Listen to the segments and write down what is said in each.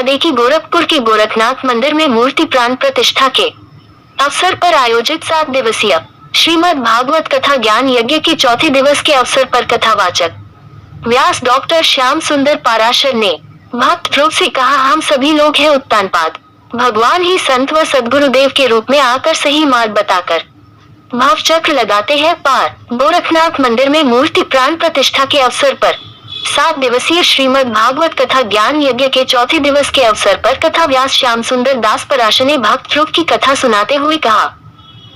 बता दें कि गोरखपुर के गोरखनाथ मंदिर में मूर्ति प्राण प्रतिष्ठा के अवसर पर आयोजित 7 दिवसीय श्रीमद् भागवत कथा ज्ञान यज्ञ के चौथे दिवस के अवसर पर कथावाचक व्यास डॉक्टर श्याम सुंदर पाराशर ने भक्त ध्रुव से कहा, हम सभी लोग हैं उत्तानपाद। भगवान ही संत व सद्गुरुदेव के रूप में आकर सही मार्ग बताकर भाव चक्र लगाते हैं पार। गोरखनाथ मंदिर में मूर्ति प्राण प्रतिष्ठा के अवसर पर 7 दिवसीय श्रीमद् भागवत कथा ज्ञान यज्ञ के चौथे दिवस के अवसर पर कथा व्यास श्याम सुंदर दास पराशर ने भक्त ध्रुव की कथा सुनाते हुए कहा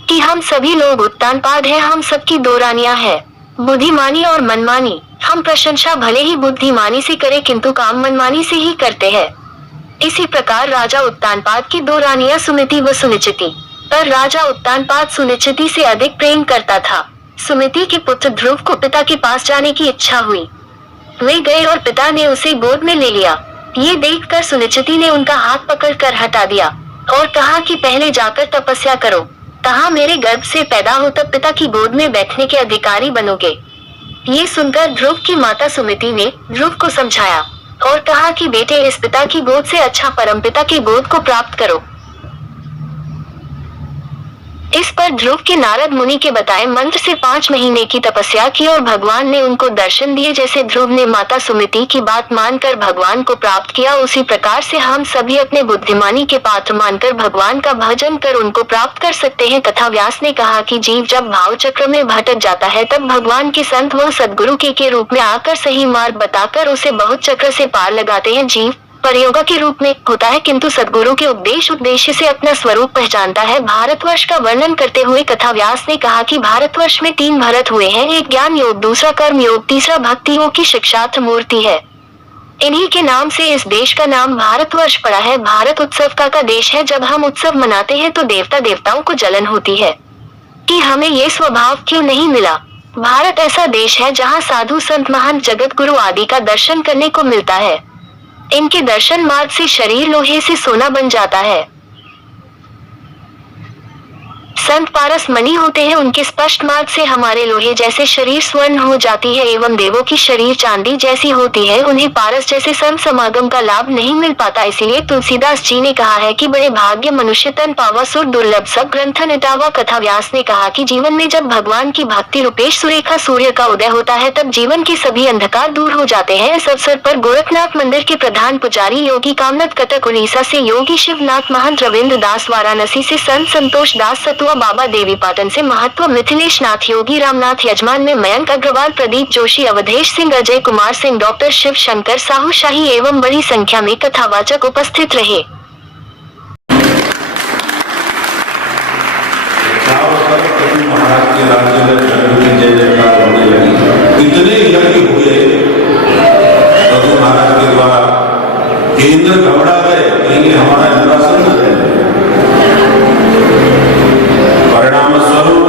कि हम सभी लोग उत्तानपाद हैं, हम सबकी दो रानियां हैं, बुद्धिमानी और मनमानी। हम प्रशंसा भले ही बुद्धिमानी से करें किंतु काम मनमानी से ही करते हैं। इसी प्रकार राजा उत्तानपाद की 2 रानियां सुमिति व सुनिचिति, पर राजा उत्तानपाद सुनिचिति से अधिक प्रेम करता था। सुमिति के पुत्र ध्रुव को पिता के पास जाने की इच्छा हुई। वे गए और पिता ने उसे गोद में ले लिया। ये देखकर सुनिचिति ने उनका हाथ पकड़कर हटा दिया और कहा कि पहले जाकर तपस्या करो, कहा मेरे गर्भ से पैदा हो तब पिता की गोद में बैठने के अधिकारी बनोगे। ये सुनकर ध्रुव की माता सुमिति ने ध्रुव को समझाया और कहा कि बेटे, इस पिता की गोद से अच्छा परमपिता की गोद को प्राप्त करो। इस पर ध्रुव के नारद मुनि के बताए मंत्र से 5 महीने की तपस्या की और भगवान ने उनको दर्शन दिए। जैसे ध्रुव ने माता सुमिति की बात मानकर भगवान को प्राप्त किया, उसी प्रकार से हम सभी अपने बुद्धिमानी के पात्र मानकर भगवान का भजन कर उनको प्राप्त कर सकते हैं। तथा व्यास ने कहा कि जीव जब भाव चक्र में भटक जाता है तब भगवान के संत व सद्गुरु के रूप में आकर सही मार्ग बताकर उसे बहुत चक्र से पार लगाते हैं। जीव परयोगा के रूप में होता है किंतु सद्गुरु के उद्देश्य से अपना स्वरूप पहचानता है। भारतवर्ष का वर्णन करते हुए कथा व्यास ने कहा कि भारतवर्ष में 3 भरत हुए हैं, एक ज्ञान योग, दूसरा कर्म योग, तीसरा भक्ति योग की शिक्षार्थ मूर्ति है। इन्हीं के नाम से इस देश का नाम भारतवर्ष पड़ा है। भारत उत्सव का देश है। जब हम उत्सव मनाते हैं तो देवताओं को जलन होती है कि हमें ये स्वभाव क्यों नहीं मिला। भारत ऐसा देश है जहाँ साधु संत महान जगत गुरु आदि का दर्शन करने को मिलता है। इनके दर्शन मार्ग से शरीर लोहे से सोना बन जाता है। संत पारस मणि होते हैं, उनके स्पष्ट मार्ग से हमारे लोहे जैसे शरीर स्वर्ण हो जाती है एवं देवों की शरीर चांदी जैसी होती है। उन्हें पारस जैसे संत समागम का लाभ नहीं मिल पाता। इसीलिए तुलसीदास जी ने कहा है कि बड़े भाग्य मनुष्य तन पावा सुर दुर्लभ सब ग्रंथन इटावा। कथा व्यास ने कहा कि जीवन में जब भगवान की भक्ति रूपेश सुरेखा सूर्य का उदय होता है तब जीवन के सभी अंधकार दूर हो जाते हैं। इस अवसर पर गोरखनाथ मंदिर के प्रधान पुजारी योगी कामनाथ कटक उड़ीसा से, योगी शिवनाथ महंत रविंद्र दास वाराणसी से, संत संतोष दास सतुआ बाबा देवी पाटन से, महत्व मिथिलेश नाथ, योगी रामनाथ यजमान में मयंक अग्रवाल, प्रदीप जोशी, अवधेश सिंह, अजय कुमार सिंह, डॉक्टर शिव शंकर साहू शाही एवं बड़ी संख्या में कथावाचक उपस्थित रहे। इतने यज्ञ हुए प्रभु महाराज के द्वारा कि इंद्र घबरा गए कि हमारा इंद्रासन न है। परिणाम स्वरूप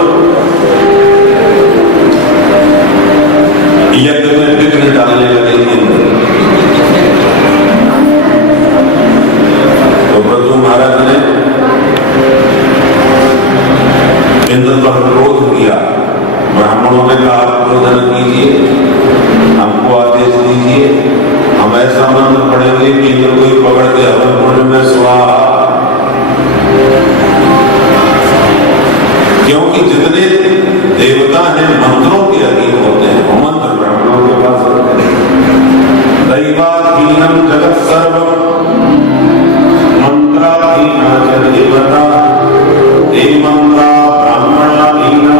यज्ञ में विघ्न डालने लगे इंद्र। तो प्रभु महाराज ने इंद्र पर क्रोध किया। ब्राह्मणों ने कहा क्रोध न कीजिए, हमको आदेश दीजिए, हम ऐसा मंत्र पढ़ेंगे कि इंद्र को पकड़ के हवन कुंड में स्वाहा। क्योंकि जितने देवता हैं मंत्रों के अधीन होते हैं, वो मंत्र ब्राह्मणों के पास होते हैं। दैवाधीनम जगत सर्वम मंत्राधीना च देवता देवमंत्रा ब्राह्मणाधीना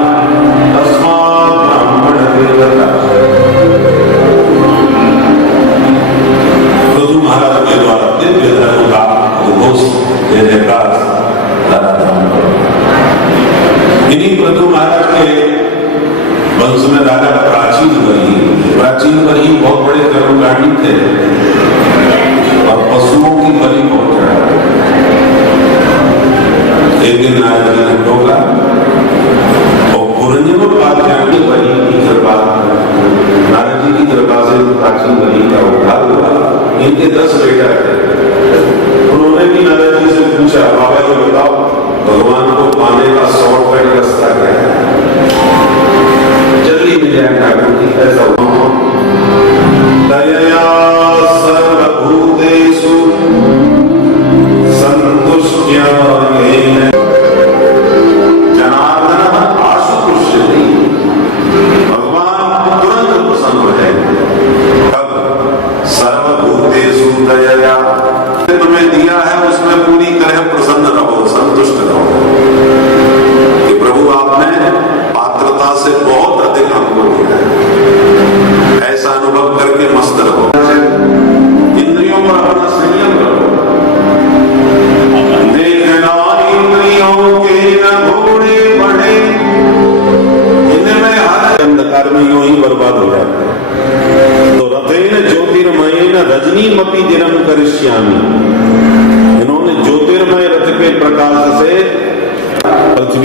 तस्मात् ब्राह्मण देवता। प्रभु महाराज के द्वारा दिव्य धर्म का उद्घोष देने का इन्हीं प्रभु महाराज के वंश में राजा प्राचीन वही बहुत बड़े कर्मकांडी थे और पशुओं की बलि बहुत चढ़ाते। एक दिन नारद जी ने टोका और पुरंजनोपाध्याय की बलि की कृपा, नारद जी की कृपा से प्राचीन बलि का उद्धार हुआ। इनके 10 बेटा थे। उन्होंने भी नारद जी से पूछा, बाबा जी बताओ भगवान को पाने का शॉर्टकट रास्ता क्या है, जल्दी मिल जाए ठाकुर जी। ऐसा दया सर्वभूतेषु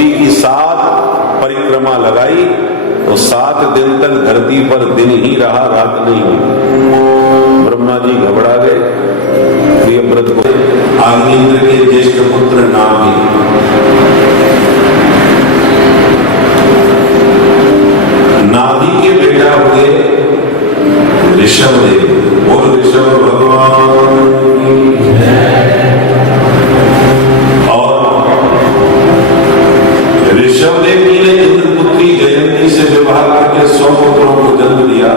पृथ्वी की 7 परिक्रमा लगाई तो 7 दिन तक धरती पर दिन ही रहा, रात नहीं हुई। ब्रह्मा जी घबरा गए, प्रियव्रत को आगे इंद्र के ज्येष्ठ पुत्र नाभि, नाभि के बेटा हुए ऋषभदेव और ऋषभ भगवान और ऋषभदेव जी ने इंद्रपुत्री जयंती से विवाह करके 100 पुत्रों को जन्म दिया,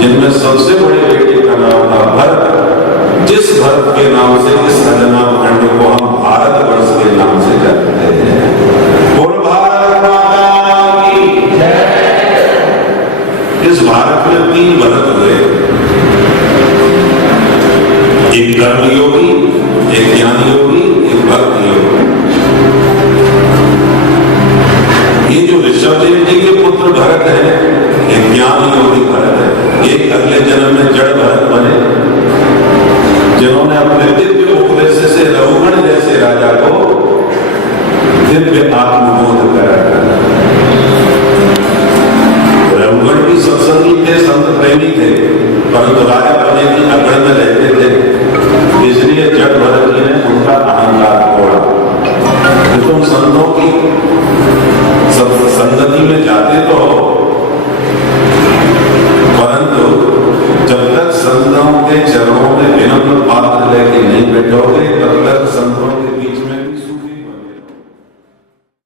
जिनमें सबसे बड़े बेटे का नाम था भरत, जिस भरत के नाम से इस अजनाभ खंड को हम भारतवर्ष के नाम से जानते हैं। बोल भारत माता की जय। इस भारत में 3 भरत हुए, एक कर्म योगी, एक ज्ञान योगी, एक भक्ति योगी। ये जो ऋषभदेव जी के पुत्र भरत है, एक ज्ञान योगी भरत है, एक अगले जन्म में जड़ भरत बने, जिन्होंने अपने दिव्य उपदेश से रघुगण जैसे राजा को दिव्य आत्मबोध कराया। रघुगण भी सत्संगी थे, संत प्रेमी थे, परंतु राजा बने की अकड़ में रहते थे, इसलिए जड़ भरत जी ने उनका अहंकार तोड़ा। तुम संतों की